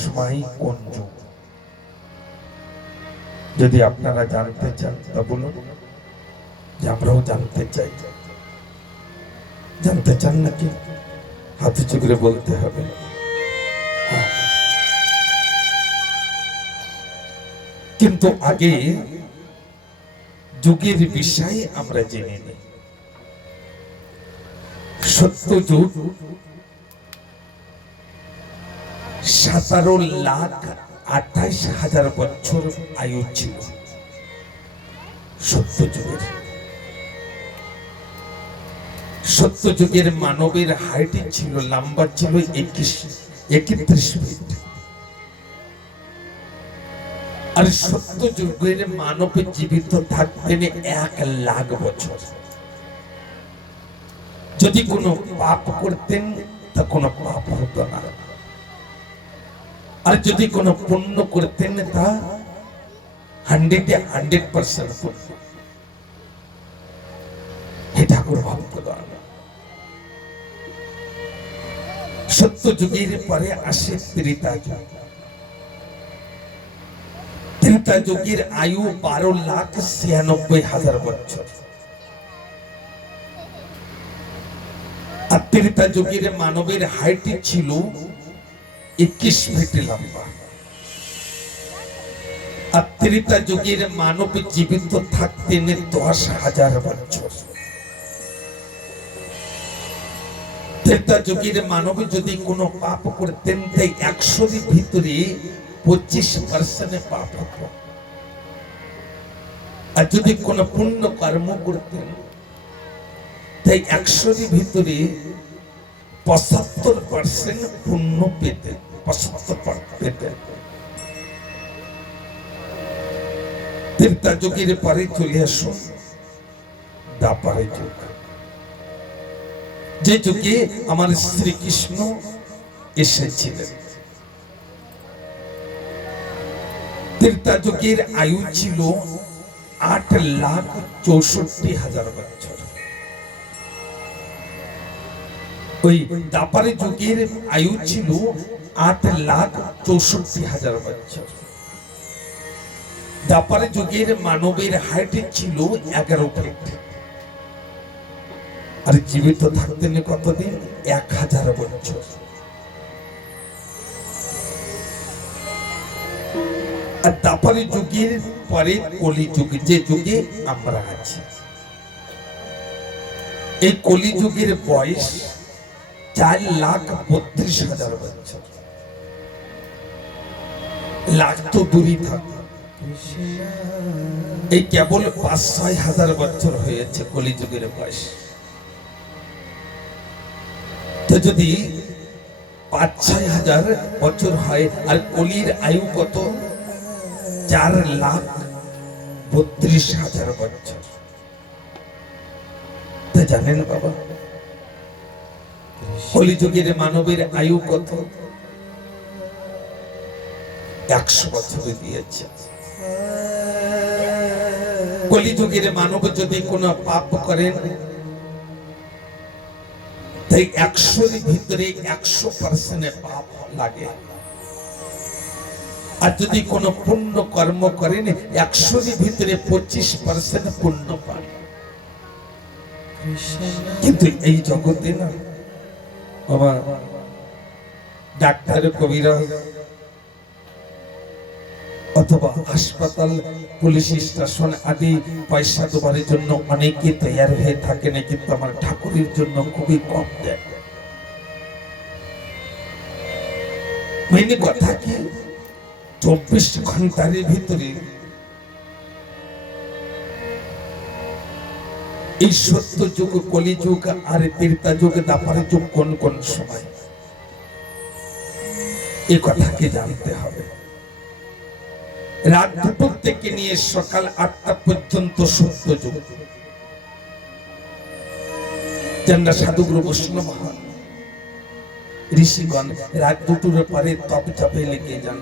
সময় কোন যুগ? যদি আপনারা জানতে চান তা বলুন, যে আমরাও জানতে চাই। জানতে চান নাকি? হাত উঁচু করে বলতে হবে। কিন্তু আগে যুগের বিষয়ে আমরা জেনে নিই। সত্যযুগ 17,28,000 বছর আয়ু ছিল। সত্যযুগের মানবের হাইট ছিল, লম্বা ছিল 31 ফিট। আর সত্যযুগের মানব জীবিত থাকতেন 1,00,000 বছর। যদি কোনো পাপ করতেন তা কোনো পাপ হতো না, আর যদি কোনো পুণ্য করতেন তা 100% পুণ্য। হে ঠাকুর ভক্তগণ, সত্যযুগের পরে আসে ত্রেতা যুগ। ত্রেতা যুগের আয়ু 12,96,000 বছর। আর ত্রেতা যুগের মানবের হাইট ছিল 21 ফিট লম্বা। আর ত্রেতা যুগের মানব জীবিত থাকতেন 10,000 বছর। ত্রেতা যুগের মানব যদি কোনো পাপ করতেন তাই 100 ভিতরে 25% পাপ হতো। আর যদি কোনো পুণ্য কর্ম করতেন তাই 100 ভিতরে 75% পুণ্য পেতেন। 75% পেতেন। ত্রেতা যুগের পরে চলে আসুন দ্বাপর যুগ, যে যুগে আমার শ্রীকৃষ্ণ এসেছিলেন। ত্রেতা যুগের আয়ু ছিল 8,64,000 বছর। ওই দ্বাপর যুগের আয়ু ছিল 8,64,000 বছর। দ্বাপর যুগের মানবের হাইট ছিল 11 ফিট। আর জীবিত থাকতেন কতদিন? 1,000 বছর। আর দ্বাপর যুগের পরে কলি যুগ, যে যুগে আমরা আছি, এই কলি যুগের বয়স 4,32,000 বছর। লাখ তো দূরই থাক, এই কেবল 5-6,000 বছর হয়েছে কলি যুগের বয়স। তো যদি 5-6,000 বছর হয়, আর কলির আয়ু কত? 4,32,000 বছর। তা জানেন বাবা, কলিযুগের মানবের আয়ু কত? 100 বছর দিয়েছে। কলিযুগের মানব যদি কোনো পাপ করেন তাই 100 ভিতরে 100% পাপ লাগে। আর যদি কোনো পুণ্য কর্ম করেন 100 ভিতরে 25% পুণ্য পান। কিন্তু এই জগতে না বাবা, ডাক্তার, কবিরাজ অথবা হাসপাতাল, পুলিশ স্টেশন আদি পয়সা দেওয়ার জন্য অনেকে তৈয়ার হয়ে থাকেন, কিন্তু আমার ঠাকুরের জন্য খুবই কম দেয়। মেনে কথা কি, 24 ঘন্টার ভিতরে এই সত্য যুগ, কলি যুগ আর ত্রেতা যুগ, দ্বাপর যুগ কোন কোন সময়, এই কথাকে জানতে হবে। রাত 2টো থেকে নিয়ে সকাল 8টা পর্যন্ত সত্য যুগ। যারা সাধুগুরু বৈষ্ণব হন, ঋষিগণ রাত 2টোর পরে তপ চাপে লেগে যান।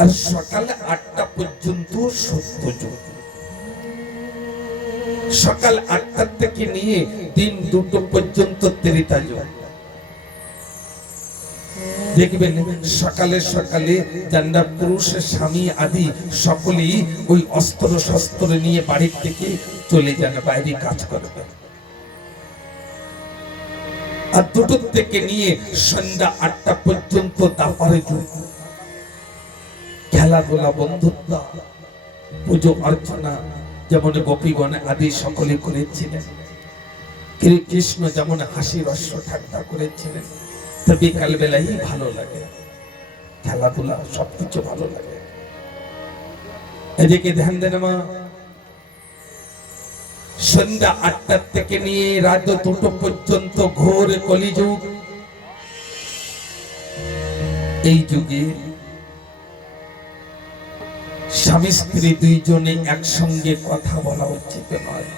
আর সকাল 8টা পর্যন্ত সত্য যুগ। সকাল 8টা থেকে নিয়ে দিন 2টো পর্যন্ত ত্রেতা যুগ। দেখবেন সকালে সকালে যারা পুরুষ স্বামী আদি সকলেই ওই অস্ত্র শস্ত্র নিয়ে বাড়ির থেকে চলে যান, বাইরে কাজ করবে। আর দুটোর থেকে নিয়ে সন্ধ্যা 8টা পর্যন্ত দাপারে যুগ, খেলাধুলা, বন্ধুত্ব, পুজো অর্চনা, যেমন গোপীগণ আদি সকলে করেছিলেন। কৃষ্ণ যেমন হাসি রস ঠাট্টা করেছিলেন, তো বিকাল বেলায় ভালো লাগে, খেলাধুলা সবকিছু ভালো লাগে। এদিকে ধ্যান দেন মা, সন্ধ্যা 8টা থেকে নিয়ে রাত 2টো পর্যন্ত ঘোর কলিযুগ। এই যুগে স্বামী স্ত্রী দুইজনে একসঙ্গে কথা বলা উচিত নয়।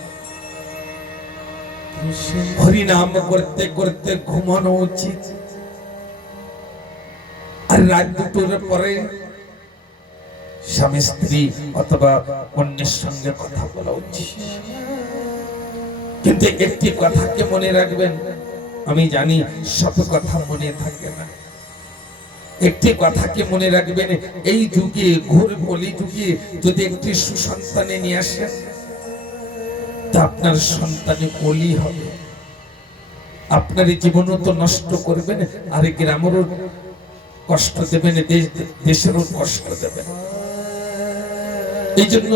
হরিনাম করতে করতে ঘুমানো উচিত। আর রাত 2টোর পরে স্বামী স্ত্রী অথবা অন্যের সঙ্গে কথা বলা উচিত। কিন্তু একটি কথাকে মনে রাখবেন, আমি জানি সব কথা মনে থাকে না, একটি কথাকে মনে রাখবেন, এই যুগে ঘোর কলি যুগে যদি একটি সুসন্তানে নিয়ে আসেন, তা আপনার সন্তানে কলি হবে, আপনার জীবনও তো নষ্ট করবেন, আর গ্রামেরও কষ্ট দেবেন, দেশেরও কষ্ট দেবেন। এই জন্য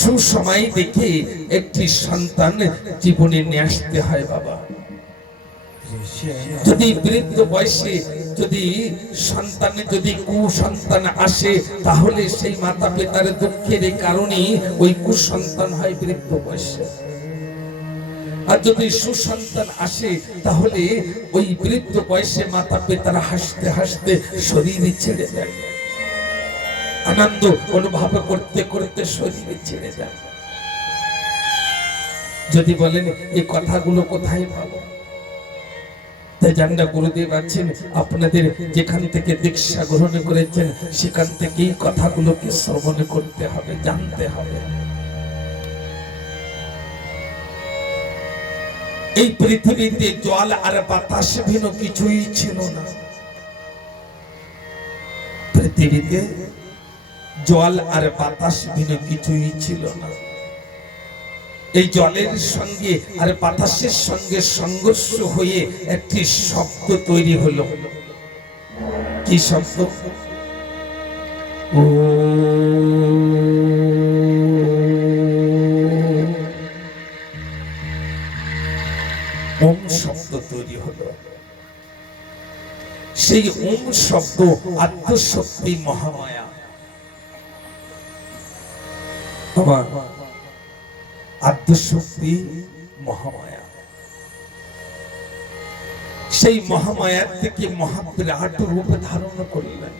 সুসময় দেখে একটি সন্তান জীবনে নিয়ে আসতে হয় বাবা। যদি বৃদ্ধ বয়সে যদি সন্তানে যদি কুসন্তান আসে, তাহলে সেই মাতা পিতার দুঃখের কারণে ওই কুসন্তান হয় বৃদ্ধ বয়সে। আর যদি সুসন্তান আসে, তাহলে ওই বৃদ্ধ বয়সে মাতা পিতারা হাসতে হাসতে শরীরে ছেড়ে দেয়, আনন্দ অনুভব করতে করতে শরীরে ছেড়ে যায়। যদি বলেন এই কথাগুলো কোথায় পাবো, তাই জানলা গুরুদেব আছেন, আপনাদের যেখান থেকে দীক্ষা গ্রহণ করেছেন সেখান থেকেই কথাগুলোকে শ্রবণ করতে হবে, জানতে হবে। এই পৃথিবীতে জল আর বাতাস ভিন্ন কিছুই ছিল না। পৃথিবীতে জল আর বাতাস ভিন্ন কিছুই ছিল না। এই জলের সঙ্গে আর বাতাসের সঙ্গে সংঘর্ষ হয়ে একটি শব্দ তৈরি হলো। কি শব্দ? ওম শব্দ তৈরি হলো। সেই ওম শব্দ আত্মশক্তি মহামায়া। আত্মশক্তি মহামায়া। সেই মহামায়ার থেকে মহাবিরাট রূপ ধারণ করলেন।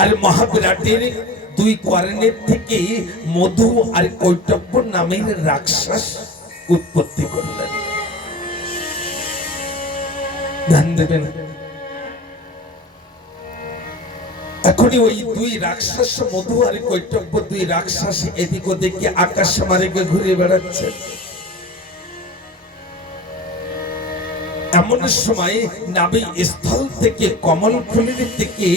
আর মহাবিরাটের 2 কর্ণের থেকে মধু আর কৈটব্য নামের রাক্ষস উৎপত্তি করলেন। ধ্যান দেবেন, এখনই ওই 2 রাক্ষস মধু আর কৈটব্য 2 রাক্ষস এদিক ওদিকে আকাশ মার্গে ঘুরে বেড়াচ্ছে। এমন সময় নাভি স্থল থেকে কমল ফুলের থেকে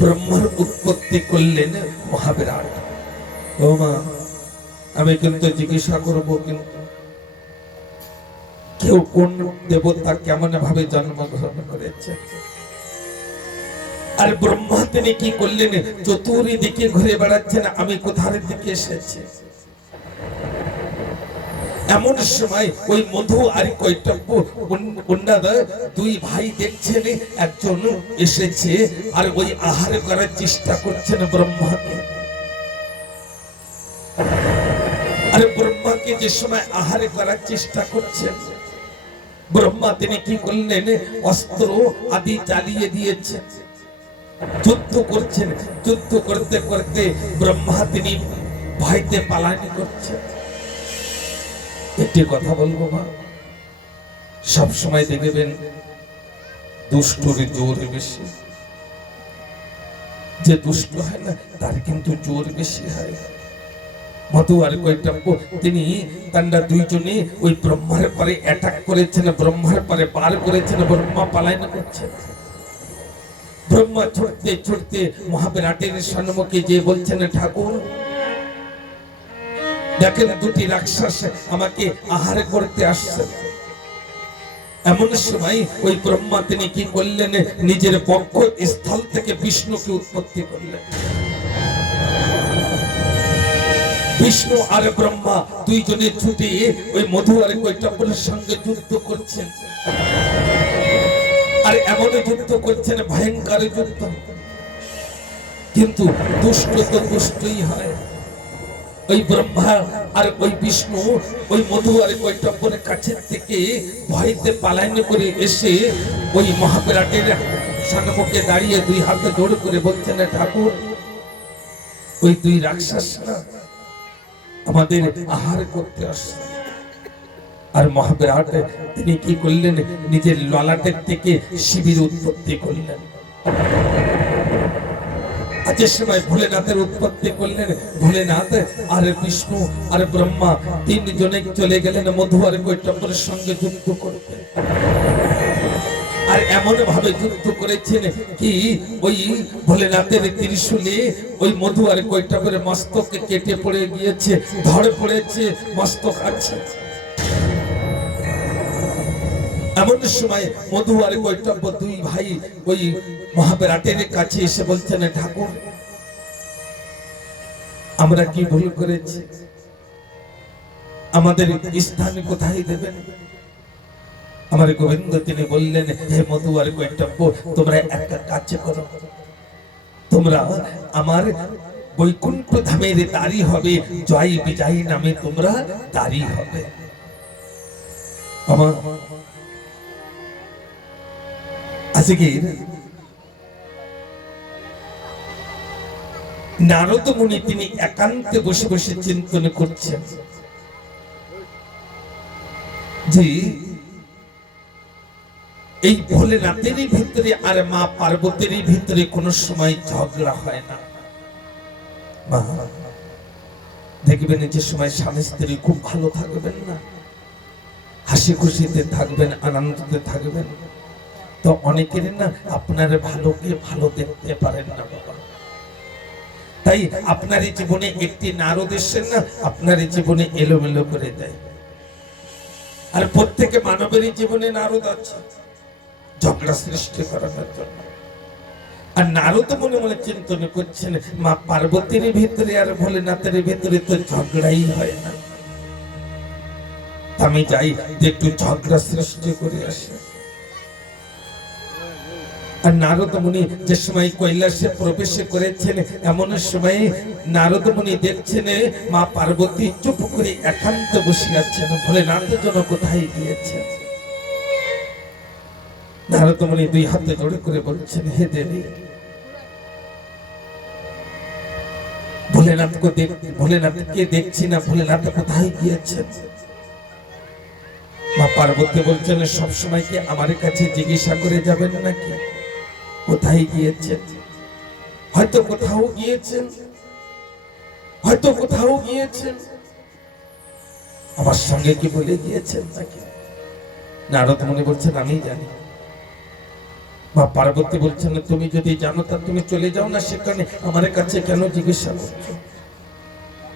ব্রহ্মার উৎপত্তি করলেন মহাবিরাট। ও মা, আমি কিন্তু জিজ্ঞাসা করব, কিন্তু কেউ কোন দেবতা কেমন ভাবে জন্মগ্রহণ করেছে? আর ব্রহ্মা তিনি কি করলেন? চতুর্দিকে ঘুরে বেড়াচ্ছেন, আমি কোথার দিকে এসেছি। এমন সময় ওই মধু আর কৈটব্য ওনারা 2 ভাই দেখছেন একজন এসেছে আর ওই আহার করার চেষ্টা করছেন ব্রহ্মাকে। আর ব্রহ্মাকে যে সময় আহার করার চেষ্টা করছেন, ব্রহ্মা তিনি কি করলেন? অস্ত্র আদি চালিয়ে দিয়েছেন, যুদ্ধ করছেন। যুদ্ধ করতে করতে ব্রহ্মা তিনি ভয়তে পালানি করছেন। একটি কথা বলবো মা, সব সময় দেখবেন দুষ্টর জোর বেশি। যে দুষ্ট হয় না তার কিন্তু জোর বেশি হয়। মধু আর কৈটব্য তিনি তারা দুইজনে ওই ব্রহ্মার পারে অ্যাটাক করেছেন, ব্রহ্মার পারে পার করেছেন, ব্রহ্মা পলায়ন করছেন। ব্রহ্মা ছুটতে ছুটতে মহাবিরাটের সম্মুখে যে বলছেন, ঠাকুর দেখেন দুটি রাক্ষস আমাকে আহার করতে আসছে। এমন সময় ওই ব্রহ্মা তিনি কি করলেন, নিজের বক্ষ স্থল থেকে বিষ্ণুকে উৎপত্তি করলেন। বিষ্ণু আর ব্রহ্মা দুইজনে ছুটে ওই মধু আর কৈটব্যের সঙ্গে যুদ্ধ করছেন। আর এমন যুদ্ধ করছেন, ভয়ঙ্কর যুদ্ধ। কিন্তু দুষ্ট তো দুষ্টই হয়। ওই ব্রহ্মা আর ওই বিষ্ণু ওই মধু আর কৈটব্যের কাছে থেকে ভয়তে পালায়ন করে এসে ওই মহাবিরাটের সম্মুখে দাঁড়িয়ে দুই হাতে জোড় করে বলছেন, ঠাকুর ওই দুই রাক্ষসরা আমাদের আহার করতে আসছে। আর মহাবিরাট তিনি কি করলেন, নিজের ললাটের থেকে শিবের উৎপত্তি করলেন। আজের সময় ভোলেনাথের উৎপত্তি করলেন। ভোলেনাথ আর বিষ্ণু আর ব্রহ্মা তিনজনে চলে গেলেন মধু আর কৈটব্যের সঙ্গে যুদ্ধ করতে। আর এমন ভাবে যুদ্ধ করেছেন কি ওই ভোলেনাথের ত্রিশূলে ওই মধু আর কৈটব্যের মস্তক কেটে পড়ে গিয়েছে, ধরে পড়েছে, মস্তক আছে। এমন সময় মধু আর কৈটব্য দুই ভাই ওই মহাবিরাটের কাছে এসে বলছেন, ঠাকুর আমরা কি ভুল করেছি, আমাদের স্থান কোথায় দেবেন? আমার গোবিন্দ তিনি বললেন, হে মধু আর কৈটব্য, তোমরা একটা কাজ করো, তোমরা আমার বৈকুণ্ঠ ধামের দাঁড়ি হবে, জয় বিজয় নামে তোমরা দাঁড়ি হবে। আমার আজকে নারদ মুনি তিনি একান্তে বসে বসে চিন্তন করছেন যে এই ভোলেনাথের ভিতরে আর মা পার্বতীর ভিতরে কোনো সময় ঝগড়া হয় না। দেখবেন যে সময় স্বামী স্ত্রী খুব ভালো থাকবেন না, হাসি খুশিতে থাকবেন, আনন্দতে থাকবেন, তো অনেকের না আপনার ভালোকে ভালো দেখতে পারেন না বাবা। তাই আপনার জীবনে একটি নারদ এসেছেন না, আপনার জীবনে এলোমেলো করে দেয়। আর প্রত্যেকে মানবের জীবনে নারদ আছে ঝগড়া সৃষ্টি করানোর জন্য। আর নারদ মনে মনে চিন্তন করছেন, মা পার্বতীর ভিতরে আর ভোলেনাথের ভিতরে তো ঝগড়াই হয় না, আমি যাই যে একটু ঝগড়া সৃষ্টি করে আসে। আর নারদ মুনি যে সময় কৈলাসে প্রবেশ করেছেন, এমন সময় নারদ মুনি দেখছেন মা পার্বতী চুপ করে একান্ত বসে আছেন, ভোলেনাথ যেন কোথায় গিয়েছেন। নারদ মুনি দুই হাতে জোড়ে করে বলছেন, হে দেবী, ভোলেনাথকে দেখছি না, ভোলেনাথ কোথায় গিয়েছেন? মা পার্বতী বলছেন, সবসময় কি আমার কাছে জিজ্ঞাসা করে যাবেন নাকি কোথায় গিয়েছেন? হয়তো কোথাও গিয়েছেন, হয়তো কোথাও গিয়েছেন, আমার সঙ্গে কি বলে গিয়েছেন নাকি? নারদ মুনি বলছেন, আমি জানি। মা পার্বতী বলছেন, তুমি যদি জানো তা তুমি চলে যাও না সেখানে, আমার কাছে কেন জিজ্ঞাসা করছো?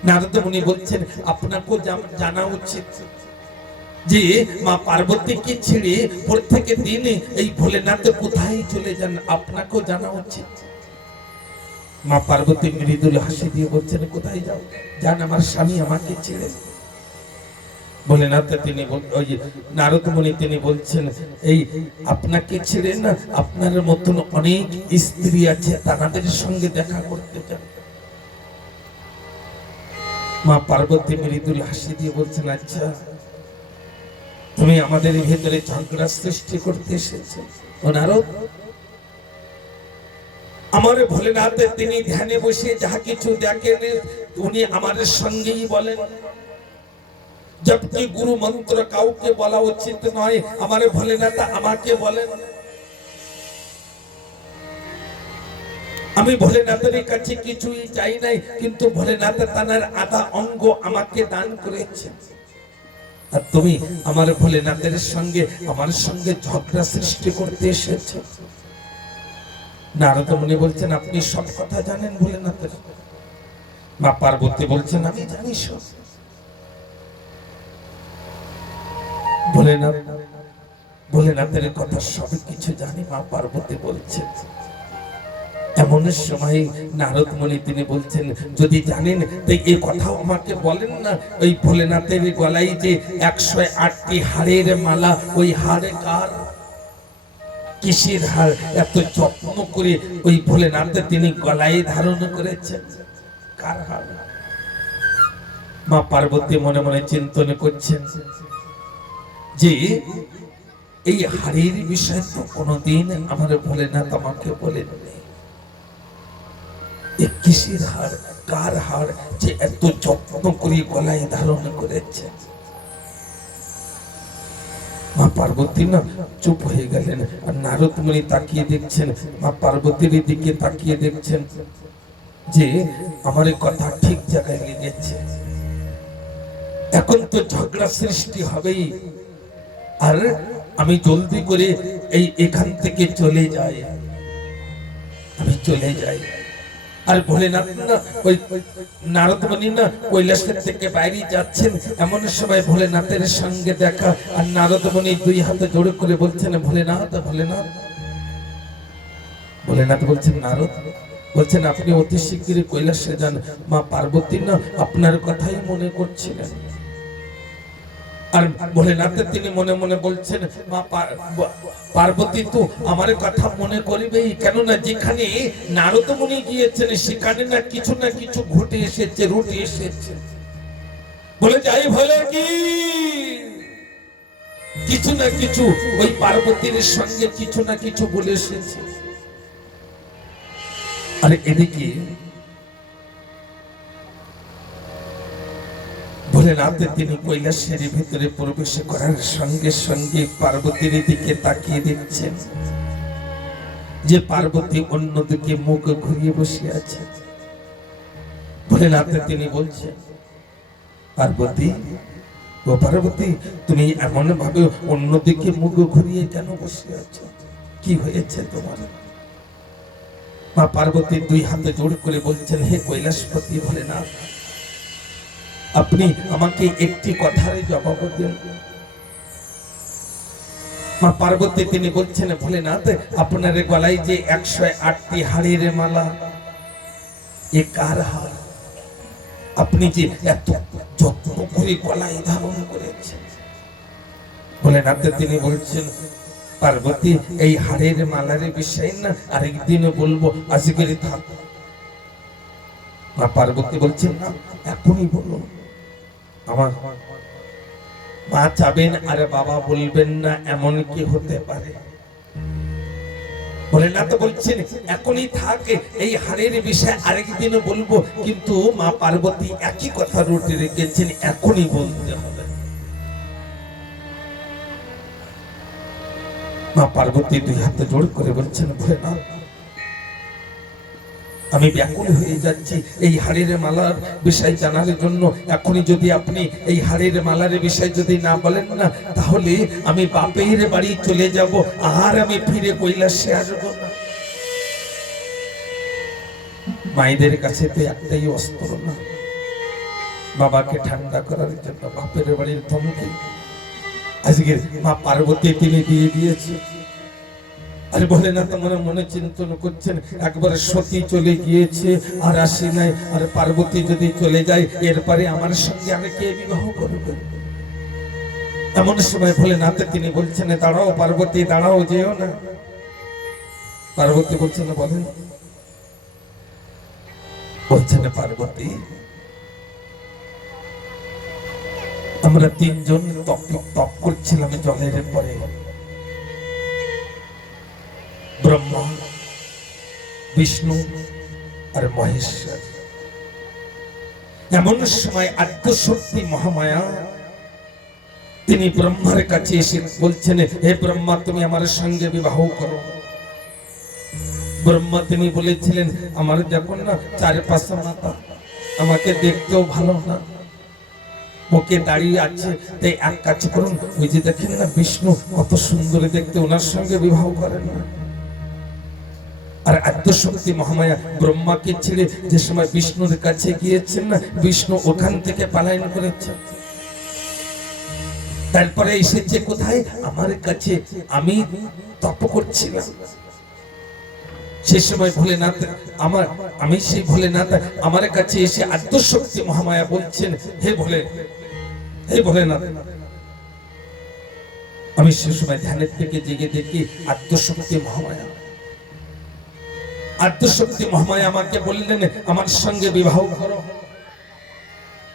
নারদ মুনি বলছেন, আপনাকেও জানা উচিত যে মা পার্বতীকে ছেড়ে প্রত্যেকের দিন এই ভোলেনাথ কোথায় চলে যান, আপনাকেও জানা উচিত। মা পার্বতী মৃদুল হাসি দিয়ে বলছেন, কোথায় যাও? জান আমার স্বামী আমাকে ছেড়ে। ভোলেনাথ তিনি ওই নারদ মুনি তিনি বলছেন, এই আপনাকে ছেড়ে না আপনার মতন অনেক স্ত্রী আছে, তাদের সঙ্গে দেখা করতে চান। মা পার্বতী মৃদুল হাসি দিয়ে বলছেন, আচ্ছা তুমি আমাদের ভেতরে ঝগড়া সৃষ্টি করতে এসেছো? ও নারদ, আমার ভোলেনাথ তিনি ধ্যানে বসে যাহা কিছু দেখেন উনি আমাদের সঙ্গেই বলেন, জবকি গুরু মন্ত্র কাউকে বলা উচিত নয়, আমার ভোলেনাথ আমাকে বলেন। আমি ভোলেনাথের কাছে কিছুই চাই নাই, কিন্তু ভোলেনাথ তার আধা অঙ্গ আমাকে দান করেছে। আর তুমি আমার ভোলেনাথের সঙ্গে আমার সঙ্গে ঝগড়া সৃষ্টি করতে এসেছো। নারদ মুনি বলছেন আপনি সব কথা জানেন ভোলেনাথের। মা পার্বতী বলছেন আমি জানি সব। ভোলেনাথের কথা সব কিছু জানি, মা পার্বতী বলছেন। এমন সময় নারদ মুনি তিনি বলছেন যদি জানেন তো এই কথাও আমাকে বলেন না, ওই ভোলেনাথের গলায় যে 108টি হাড়ের মালা, ওই হাড়ে কার? কিসের হার? এত যত্ন করে ওই ভোলেনাথ তিনি গলায় ধারণ করেছেন, কার হার? মা পার্বতী মনে মনে চিন্তন করছেন যে এই হাড়ের বিষয় তো কোনোদিন আমার ভোলেনাথ আমাকে বলেননি। কিসের হার, কার হার যে এত যত্ন করে গলায় ধারণ করেছে? মা পার্বতী না চুপ হয়ে গেলেন। আর নারদ মুনি তাকিয়ে দেখছেন, মা পার্বতীর দিকে তাকিয়ে দেখছেন যে আমার কথা ঠিক জায়গায় লেগেছে। এখন তো ঝগড়া সৃষ্টি হবেই, আর আমি জলদি করে এখান থেকে চলে যাই, আমি চলে যাই। আর ভোলেনাথ না ওই নারদ মুনি না কৈলাসের থেকে বাইরে যাচ্ছেন, এমন সময় ভোলেনাথের সঙ্গে দেখা। আর নারদ মুনি দুই হাতে জোড় করে বলছেন ভোলেনাথ ভোলেনাথ। ভোলেনাথ বলছেন নারদ, বলছেন আপনি অতি শীঘ্রই কৈলাসে যান। মা পার্বতী না আপনার কথাই মনে করছিলেন। আর ভোলেনাথ তিনি মনে মনে বলছেন মা পার্বতী তো আমার কথা মনে করিবেই, কেননা যেখানে নারদ মুনি গিয়েছেন সেখানে না কিছু ঘটে এসেছে, রুটে এসেছে। বলে যাই ভোলে কি কিছু না কিছু ওই পার্বতীর সঙ্গে কিছু না কিছু বলে এসেছে। আর এদিকে ভোলেনাথ তিনি কৈলাসের ভিতরে প্রবেশ করার সঙ্গে সঙ্গে পার্বতীর দিকে তাকিয়ে দেখছেন যে পার্বতী অন্যদিকে মুখ ঘুরিয়ে বসে আছে। ভোলেনাথ তিনি বলছেন পার্বতী, ও পার্বতী তুমি এমন ভাবে অন্যদিকে মুখ ঘুরিয়ে কেন বসে আছো? কি হয়েছে তোমার? মা পার্বতী দুই হাতে জোড় করে বলছেন হে কৈলাসপতি ভোলেনাথ, আপনি আমাকে একটি কথার জবাব দিন। মা পার্বতী তিনি বলছেন ভোলেনাথ আপনার গলায় যে 108টি হাড়ের মালা, এ কার হার? আপনি যে এত যত্ন করে গলায় ধারণ করেছেন। ভোলেনাথ তিনি বলছেন পার্বতী এই হাড়ের মালার বিষয় না আরেকদিন বলবো, আজকের থাক। মা পার্বতী বলছেন না এখনই বলুন। আমার মা চাবেন আর বাবা বলবেন না, এমন কি হতে পারে? ভোলেনাথ বলছেন এখনই থাকে, এই হাড়ের বিষয় আরেকদিন বলবো। কিন্তু মা পার্বতী একই কথা রুটে রেখেছেন, এখনই বলতে হবে। মা পার্বতী দুই হাতে জোড় করে বলছেন ভোলেনাথ আমি ব্যাকুল হয়ে যাচ্ছি এই হাড়ের মালার বিষয় জানার জন্য। এখনই যদি আপনি এই হাড়ের মালার বিষয় যদি না বলেন না, তাহলে আমি বাপের বাড়ি চলে যাব, আর আমি ফিরে কৈলাসে আসব না। মায়েদের কাছে তো একটাই অস্ত্র না, বাবাকে ঠান্ডা করার জন্য বাপের বাড়ির ধমকি আজকে মা পার্বতী তিনি দিয়ে দিয়েছে। আর ভোলেনাথ মনে মনে চিন্তন করছেন একবার সতী চলে গিয়েছে আর আসে নাই, আর পার্বতী যদি চলে যায় এরপরে আমার সঙ্গে আমি কে বিবাহ করবে? এমন সময় ভোলেনাথ তিনি বলছেন দাঁড়াও পার্বতী দাঁড়াও, যেও না। পার্বতী বলছেন বলেন। বলছেন পার্বতী আমরা তিনজন তপ করছিলাম জলের পরে, ব্রহ্মা বিষ্ণু আর মহেশ্বর। এমন সময় আদ্যশক্তি মহামায়া তিনি ব্রহ্মার কাছে এসে বলছেন হে ব্রহ্মা তুমি আমার সঙ্গে বিবাহ করো। ব্রহ্মা তিনি বলেছিলেন আমার যখন না চারপাশে মাথা, আমাকে দেখতেও ভালো না, মুখে দাঁড়িয়ে আছে, তাই এক কাজ করুন, ওই যে দেখেন না বিষ্ণু কত সুন্দর দেখতে, ওনার সঙ্গে বিবাহ করেন না। আর আদ্যশক্তি মহামায়া ব্রহ্মাকে ছেড়ে যে সময় বিষ্ণুর কাছে গিয়েছেন না, বিষ্ণু ওখান থেকে পলায়ন করেছেন। তারপরে এসেছে কোথায়? আমার কাছে, আমি তপ করছিলাম। সেই সময় ভোলেনাথ আমি সেই ভোলেনাথ আমার কাছে এসে আদ্যশক্তি মহামায়া বলছেন, হে ভোলেনাথ, আমি সে সময় ধ্যানের থেকে জেগে দেখি আদ্যশক্তি মহামায়া আমাকে বললেন আমার সঙ্গে বিবাহ করো।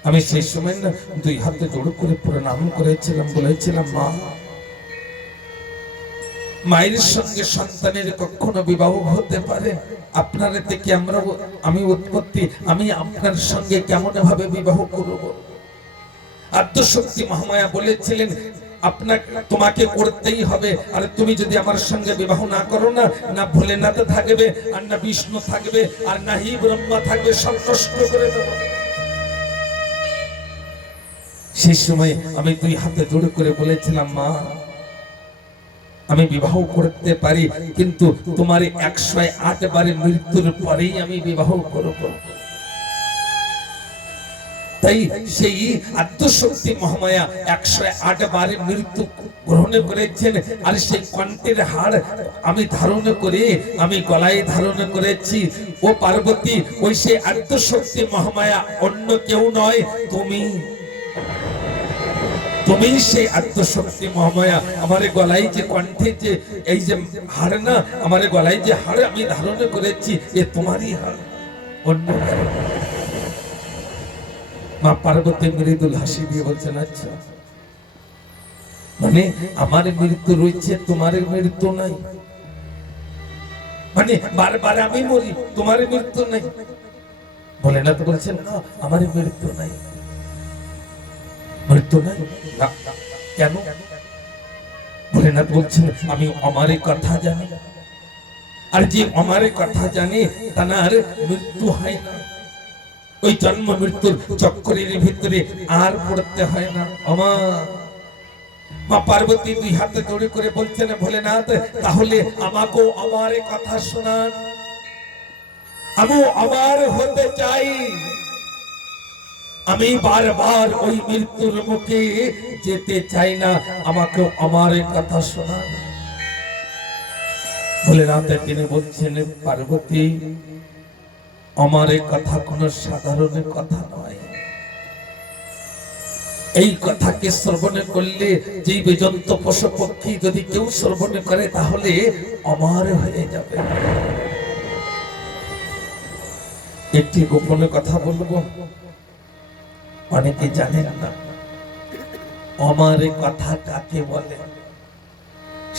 আমি সেই সময় না দুই হাতে জোড় করে প্রণাম করেছিলাম, বলেছিলাম মা, মায়ের সঙ্গে সন্তানের কখনো বিবাহ হতে পারে? আপনার থেকে আমি উৎপত্তি, আমি আপনার সঙ্গে কেমন ভাবে বিবাহ করব? আদ্যশক্তি মহামায়া বলেছিলেন তোমাকে করতেই হবে, আর তুমি যদি আমার সঙ্গে বিবাহ না করো না, না ভোলেনাথ থাকবে, আর না বিষ্ণু থাকবে, আর না হি ব্রহ্মা থাকবে, সব নষ্ট করে দেব। সেই সময় আমি দুই হাতে জোড় করে বলেছিলাম মা, আমি বিবাহ করতে পারি, কিন্তু তোমার 108 বারে মৃত্যুর পরেই আমি বিবাহ করব। তাই সেই আদ্যশক্তি মহামায়া 108 বারে মৃত্যু গ্রহণ করেছেন, আর সেই কণ্ঠের হাড় আমি ধারণ করে আমি গলায় ধারণ করেছি। ও পার্বতী, ওই সেই আদ্যশক্তি মহামায়া অন্য কেউ নয়, তুমি সেই আদ্যশক্তি মহামায়া। আমার গলায় যে কণ্ঠে যে এই যে হাড় না, আমার গলায় যে হাড় আমি ধারণ করেছি, এ তোমারই হাড়, অন্য মা পার্বতী মৃদুল হাসি দিয়ে বলছেন, আচ্ছা মানে আমার মৃত্যু রয়েছে, তোমার মৃত্যু নাই, মানে বারবার আমি মরি, তোমার মৃত্যু নাই? ভোলেনাথ বলছেন না, আমার মৃত্যু নাই। মৃত্যু নাই না, কেন? ভোলেনাথ বলছেন আমি আমারে কথা জানি, আর যে আমারে কথা জানে তার মৃত্যু হয় না, ওই জন্ম মৃত্যুর চক্রের ভিতরে আর পড়তে হয় না। মা পার্বতী দুই হাতে জোড়ে করে বলছেন ভোলেনাথ, তাহলে আমাকেও আমারে কথা শোনান, আমিও আমার হতে চাই, আমি বারবার ওই মৃত্যুর মুখে যেতে চাই না, আমাকেও আমারে কথা শোনান। ভোলেনাথ তিনি বলছেন পার্বতী, আমার কথা কোনো সাধারণ কথা নয়, এই কথাকে শ্রবণ করলে জীব জন্তু পশু পক্ষী যদি কেউ শ্রবণ করে তাহলে অমর হয়ে যাবে। একটি গোপন কথা বলবো, অনেকে জানেন না অমর কথা কাকে বলে,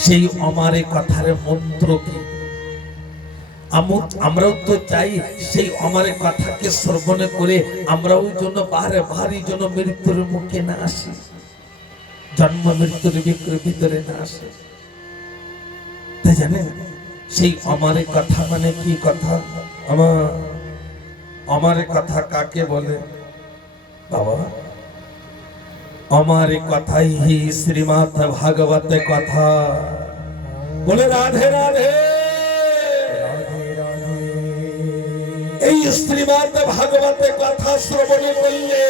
সেই অমর কথার মন্ত্র কি। আমরাও তো চাই সেই অমর কথাকে শ্রবণ করে আমরাও যেন বারবারই যেন মৃত্যুর মুখে না আসি, জন্ম মৃত্যুর ভিতরে না আসে। তাই জানেন সেই অমর কথা মানে কি কথা? অমর কথা কাকে বলে বাবা? অমর কথাই হি শ্রীমদ্ ভাগবত কথা বলে। রাধে রাধে। এই শ্রীমদ্ ভাগবতে কথা শ্রবণ করলে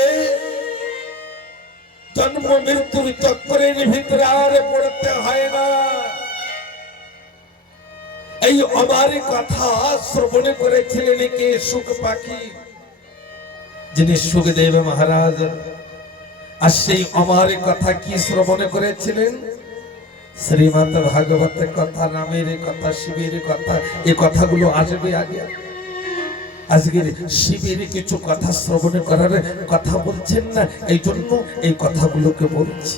জন্ম মৃত্যুর চক্রের ভিতরে আর পড়তে হয় না। এই অমর কথা শ্রবণ করেছিলেন কে? সুখ পাখি, যিনি সুখদেব মহারাজ। আর সেই অমর কথা কি শ্রবণ করেছিলেন? শ্রীমদ্ ভাগবত কথা, রামের কথা, শিবের কথা। এই কথাগুলো আসবে আগে। আজকের শিবের কিছু কথা শ্রবণ করার কথা বলছেন না, এই জন্য এই কথাগুলোকে বলছি।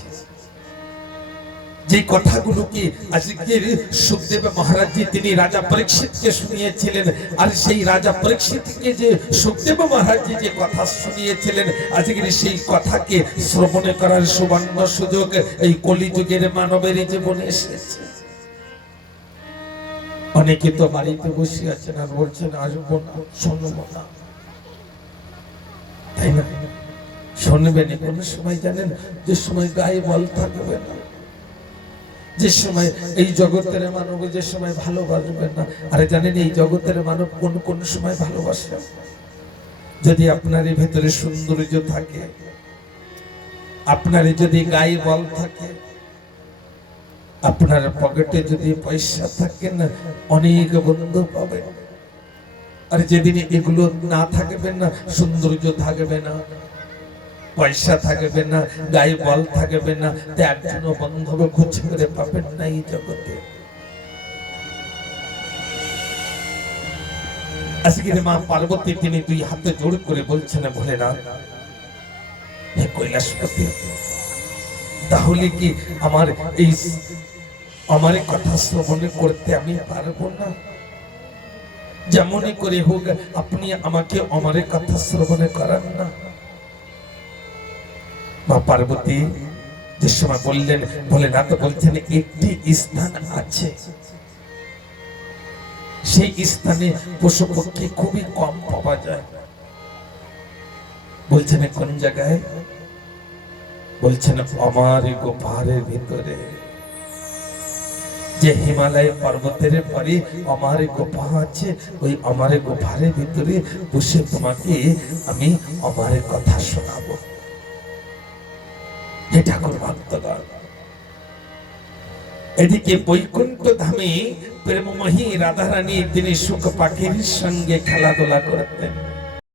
যে কথাগুলোকে আজকের সুখদেব মহারাজ জি তিনি রাজা পরীক্ষিতকে শুনিয়েছিলেন, আর সেই রাজা পরীক্ষিতকে যে সুখদেব মহারাজ জি যে কথা শুনিয়েছিলেন, আজকের সেই কথাকে শ্রবণ করার সুবর্ণ সুযোগ এই কলিযুগের মানবের জীবনে এসেছে। অনেকে তো বাড়িতে বসে আছেন আর বলছেন আসবো না, শুনবো না, তাই না? শুনবেন কোন সময় জানেন? যে সময় গায়ে বল থাকবে না, যে সময় এই জগতের মানব যে সময় ভালোবাসবেন না। আরে জানেন এই জগতের মানব কোন কোন সময় ভালোবাসে? যদি আপনার ভেতরে সৌন্দর্য থাকে, আপনার যদি গায়ে বল থাকে, আপনার পকেটে যদি পয়সা থাকে না, অনেক বন্ধু পাবেন। আর যেদিন এগুলো না থাকবে না, সৌন্দর্য থাকবে না, পয়সা থাকবে না, গায়ে বল থাকবে না, তো একজনও বান্ধব খোঁজ করে পাবেন না এই জগতে। আজকে মা পার্বতী তিনি দুই হাতে জোড় করে বলছেন, ভোলেনাথ, হে কৈলাসপতি, তাহলে কি আমার কথা শ্রবণ করতে আমি পারবো না? যেমনই করে হোক আপনি আমাকে আমার কথা শ্রবণ করান না। মা পার্বতী যে সময় বললেন, ভোলেনাথ বলছেন একটি স্থান আছে, সেই স্থানে পশু পক্ষী খুবই কম পাওয়া যায়। বলছেন কোন জায়গায়? বলছেন আমার গোপালের ভিতরে, যে হিমালয় পর্বতের পরে আমার গোপা আছে, ওই আমার গোপালের ভিতরে বসে তোমাকে আমি আমার কথা শোনাবো। হে ঠাকুর ভক্তগণ, এদিকে বৈকুণ্ঠ ধামে প্রেমময়ী রাধারানী তিনি সুখ পাখির সঙ্গে খেলাধুলা করতেন।